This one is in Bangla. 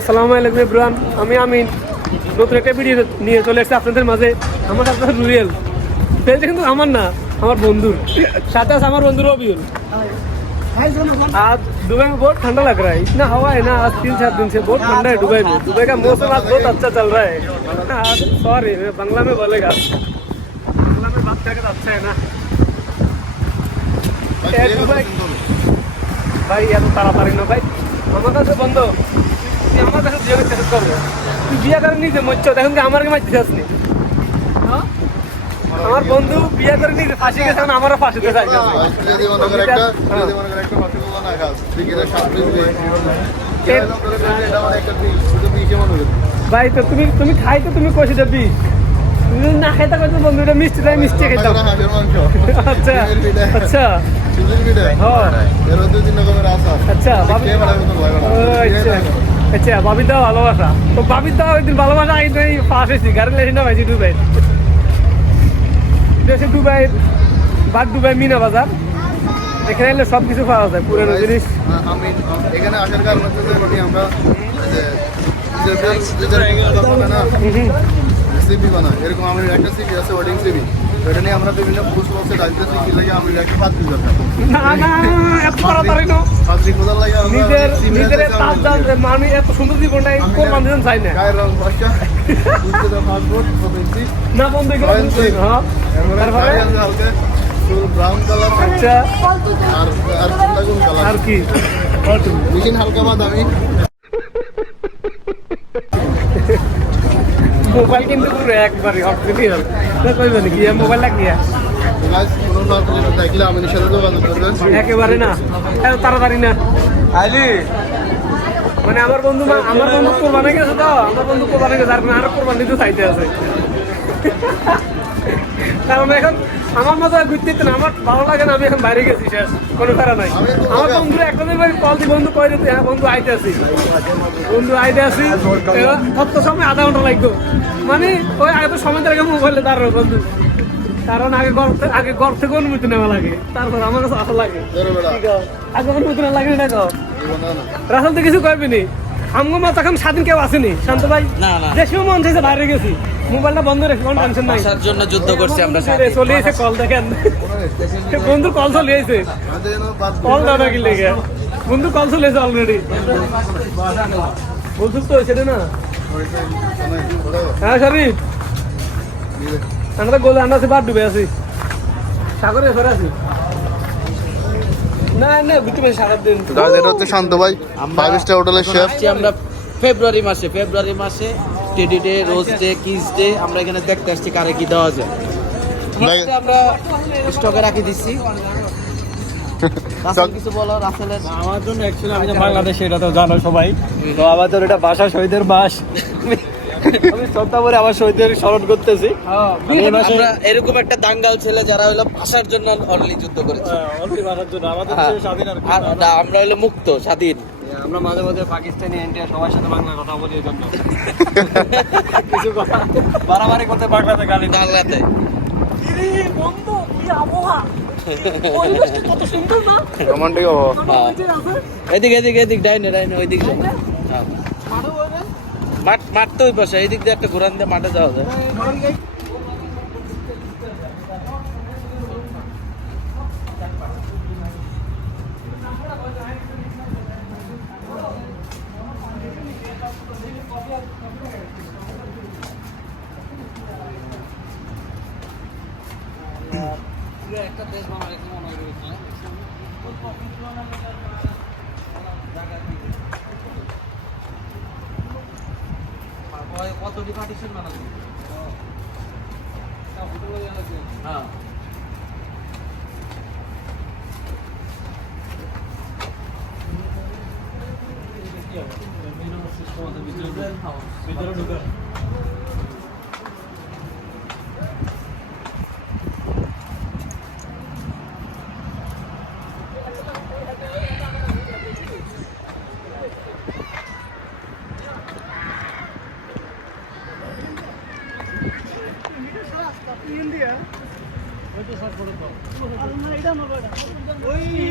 আসসালামু আলাইকুম এভরিওয়ান, আমি আমিন নতুন একটা ভিডিও নিয়ে চলে এসেছি আপনাদের মাঝে। আমার সাথে রুয়েল পেজটা কিন্তু আমার না, আমার বন্ধুর साथ है। हमारे बंधु रबिउल। आज दुबई में बहुत ठंडा लग रहा है, इतना हवा है ना। आज 3-4 दिन से बहुत ठंडा है दुबई में। दुबई का मौसम आज बहुत अच्छा चल रहा है। आज सॉरी मैं बांग्ला में बोलेगा, बांग्ला में बात करके तो अच्छा है ना। दुबई भाई এত তাড়াতাড়ি না ভাই, আমার কাছে বন্ধ। তুই আমার কাছে বিয়ে করতে করবো, তুই বিয়ে করে নিজে মরছ, দেখুন কি আমার মারতে আসনি। আমার বন্ধু বিয়ে করে নিজে ফাঁসি গেছে, আমারও ফাঁসিতে চাই। ভাই তো তুমি তুমি খাই তো তুমি কষে যাবি, তুমি না খাইতে কইতো বন্ধু এটা মিষ্টি তাই মিষ্টি খাইতাম। আচ্ছা আচ্ছা আচ্ছা আচ্ছা বাবির দাও ভালোবাসা তো, বাবির দাও ওই দিন ভালোবাসা আগে ফাঁস হয়েছি গাড়ি লেসি না ভাইছি দুবাই দেশে। দুবাই বাদ দুবাই মিনা বাজার, এখানে এলে সব কিছু পাওয়া যায় পুরানো জিনিস। আমি এখানে আসার কারণ হচ্ছে যে আমরা সিবি বানাই, এরকম আমার একটা সিবি আছে, ওয়েডিং সিবি। এটা নিয়ে আমরা বিভিন্ন পুরুষ বক্সে ডালতে শিখি লাগে। আমি একটা পাত্রী দরকার না না এত তাড়াতাড়ি না, পাত্রী কোথাও লাগে নিজের নিজের তার দাম মানে এত সুন্দর জীবনটাই কোরবান দিতে চাই না। গায়ের রং ফর্সা, পাসপোর্ট না বন্ধু এগুলো হ্যাঁ তারপরে হালকা ব্রাউন কালার। আচ্ছা আর কোন কালার আর কি মেশিন হালকা বাদামি। মোবাইল কিন্তু পুরো একবারই অফিসিয়াল না, কইবেন কি মোবাইল লাগিয়ে কোনো পাত্রী দেখলে আমি সাথে যোগাযোগ করবেন। একেবারে না, এত তাড়াতাড়ি না। আলি মানে আমার বন্ধু কোরবানি গেছে তো, আমার বন্ধু কোরবানি গেছে, আর আরো কোরবানি তো চাইতে আছে। কারণ এখন আমার মতো ঘুরতে না, আমার ভালো লাগে না, আমি এখন বাইরে গেছি, শেষ কোনো ফেরা নাই। আমার বন্ধুরা একটা কল দি বন্ধু কয়ে দিতে, হ্যাঁ বন্ধু আইতে আসি, বন্ধু আইতে আসি কত সময় আধা ঘন্টা লাগবে। মানে ওই এত সময় থেকে মোবাইলে দাঁড়ানো বন্ধু, কারণ আগে ঘর থেকে অনুমতি নেওয়া লাগে, তারপর আমার কাছে আসা লাগে। আগে অনুমতি না লাগে না গো রাসেল তো কিছু করবি নি। আমগো মা তখন স্বাধীন কেউ আসেনি শান্ত ভাই, যে সময় মন চাইছে বাইরে গেছি, মোবাইলটা বন্ধ রেখে কোনো টেনশন নাই। আসার জন্য যুদ্ধ করছি আমরা। চলে এসে কল দেখেন, বন্ধুর কল চলে এসে, কল দাও না কি লেগে বন্ধু কল চলে এসে অলরেডি। বলছিস তো সেটা না। হ্যাঁ শরীফ আমরা গোলে আমরা বাদ ডুবে আছি, সাগরে সরে আছি। না না বুঝতে পারি সারার দিন। এটা হচ্ছে শান্ত ভাই, 5 স্টার হোটেলের শেফ। আমরা ফেব্রুয়ারি মাসে teddy day, rose day, kiss day আমরা এখানে দেখতে আসছি কারে কি দেওয়া যায়। আমরা স্টকে রাখি দিচ্ছি। রাসেল কিছু বলো রাসেলের। আমার জন্য অ্যাকচুয়ালি আমি বাংলাদেশে, এটা তো জানো সবাই, তো আমাদের এটা বাসা শহীদের মাস। আমি সপ্তাহে আমার শহীদের স্মরণ করতেছি। আমরা এরকম একটা দাঙ্গাল ছেলে যারা হলো ভাষার জন্য অনলি যুদ্ধ করেছে, অনলি ভাষার জন্য। আমাদের স্বাধীন আর আমরা হলো মুক্ত স্বাধীন। আমরা মাঝে মাঝে পাকিস্তানি, ইন্ডিয়া সবার সাথে বাংলা কথা বলি, এই জন্য কিছু কথা বাড়াবাড়ি করতে বাংলাতে গালি বাংলাতে। কত সুন্দর না, রোমান্টিক এদিক ডাইনে ওইদিক যাও। মাঠ তো ওই পাশে, এইদিক দিয়ে একটা ঘোরান দিয়ে মাঠে যাওয়া যায়। একটা দেশ বানার একদম মনে হয়েছে কত ডিপার্টিশন বানাবে। হ্যাঁ ভিতরে ঢুকে India. Oye,